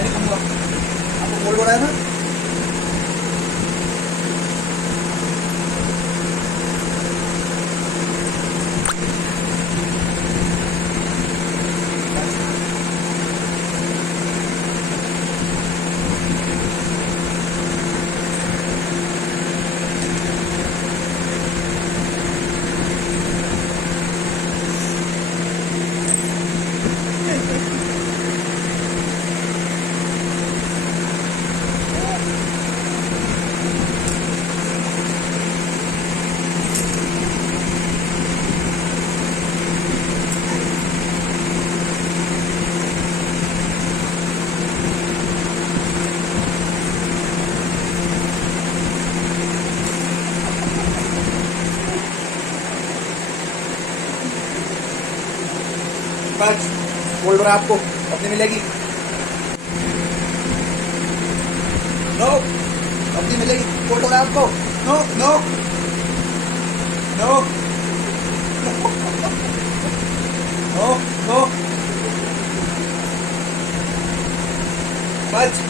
मैं नहीं खाऊंगा। आपको बोल रहा है ना। बस बोल रहा है आपको अपनी मिलेगी। नो अपनी मिलेगी बोल रहा है आपको। No no no no no बस।